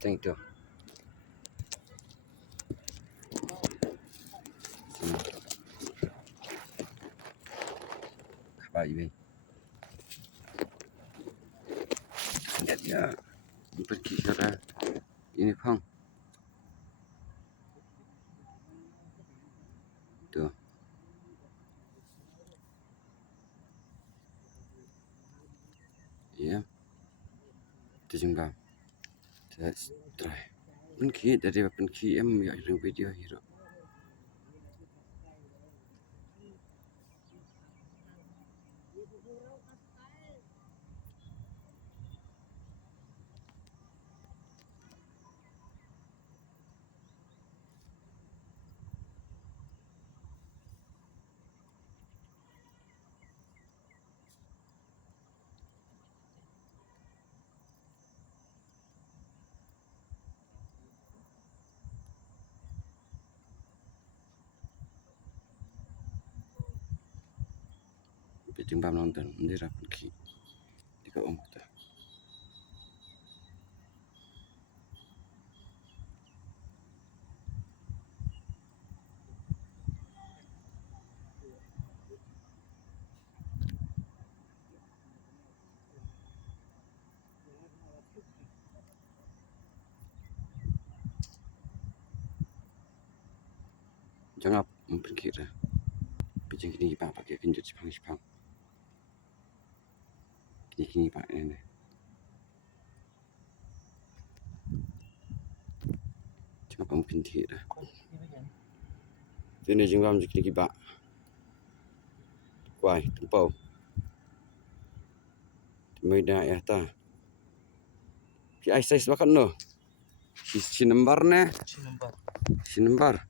Tengok tu. Baik baik. Lihat dia pergi ke arah ini pang. Tu. Ya. Tu jengkam. Let's try. Pergi dari pergi ya video hero. Jengkam nonton dia pergi. Di ke tu. Jangan pergi dah. Bijing kini pak pakai kenjut sipang. Kini pak ini. Jangan mungkin tidak. Sini jengkam kini pak. Kuai tempau. Mai dah ya ta. Ki ai size bakan no. Si nembar ne. Si nembar.